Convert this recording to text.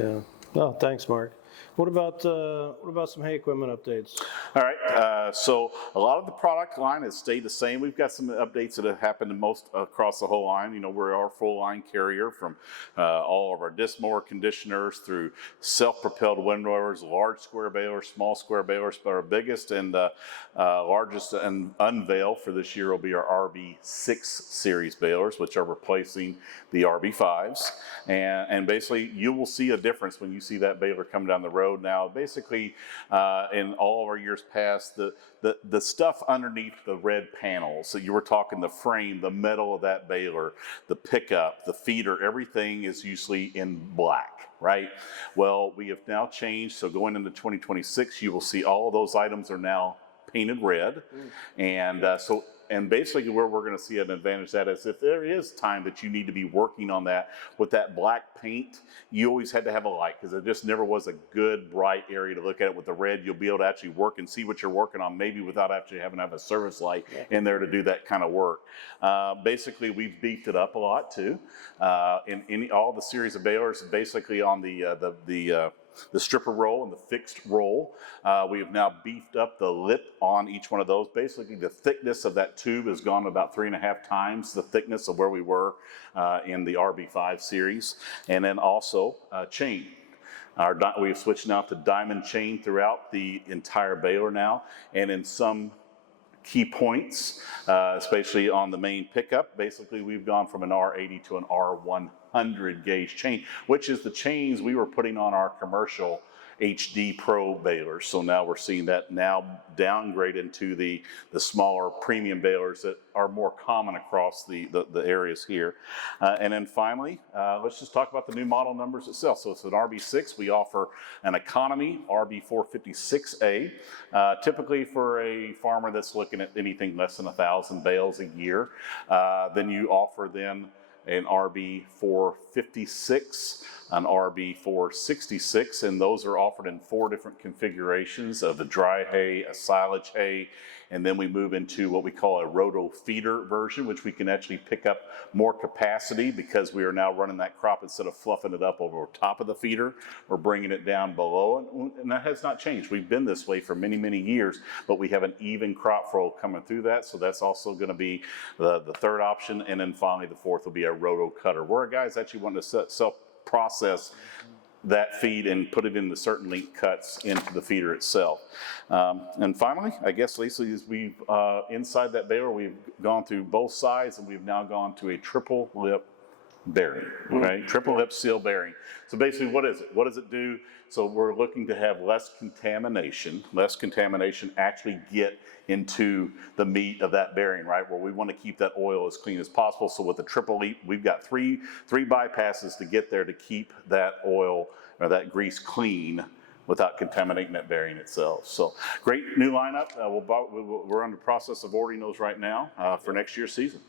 Yeah. Oh, thanks, Mark. What about some hay equipment updates? All right, so a lot of the product line has stayed the same. We've got some updates that have happened across the whole line. You know, we're our full line carrier from all of our disc mower conditioners through self-propelled windrowers, large square balers, small square balers. But our biggest and largest unveil for this year will be our RB6 series balers, which are replacing the RB5s. And basically, you will see a difference when you see that baler come down the road. Now, basically, in all of our years past, the stuff underneath the red panels, so you were talking the frame, the metal of that baler, the pickup, the feeder, everything is usually in black, right? Well, we have now changed, so going into 2026, you will see all of those items are now painted red. And basically where we're going to see an advantage that is if there is time that you need to be working on that with that black paint, you always had to have a light because there just never was a good bright area to look at it. With the red, you'll be able to actually work and see what you're working on, maybe without actually having to have a service light in there to do that kind of work. Basically, we've beefed it up a lot too. In all the series of balers, basically on the stripper roll and the fixed roll. We have now beefed up the lip on each one of those. Basically, the thickness of that tube has gone about 3.5 times the thickness of where we were in the RB5 series. And then also chain. We've switched now to diamond chain throughout the entire baler now. And in some key points, especially on the main pickup, basically we've gone from an R80 to an R100 gauge chain, which is the chains we were putting on our commercial HD Pro balers. So now we're seeing that now downgrade into the smaller premium balers that are more common across the areas here. And then finally, let's just talk about the new model numbers itself. So it's an RB6. We offer an economy RB456A. Typically for a farmer that's looking at anything less than 1,000 bales a year. Then you offer then an RB456, an RB466, and those are offered in 4 different configurations of the dry hay, a silage hay, and then we move into what we call a roto feeder version, which we can actually pick up more capacity because we are now running that crop instead of fluffing it up over top of the feeder, we're bringing it down below, and that has not changed. We've been this way for many, many years, but we have an even crop flow coming through that, so that's also going to be the third option, and then finally the fourth will be a roto cutter, where a guy's actually wanting to self-process that feed and put it into certain length cuts into the feeder itself. And finally, I guess, Lisa, is we've inside that baler, we've gone through both sides and we've now gone to a triple lip bearing, right? Triple lip seal bearing. So basically, what is it? What does it do? So we're looking to have less contamination actually get into the meat of that bearing, right? Where we want to keep that oil as clean as possible. So with the triple leap, we've got three bypasses to get there to keep that oil or that grease clean without contaminating that bearing itself. So great new lineup. We're in the process of ordering those right now for next year's season.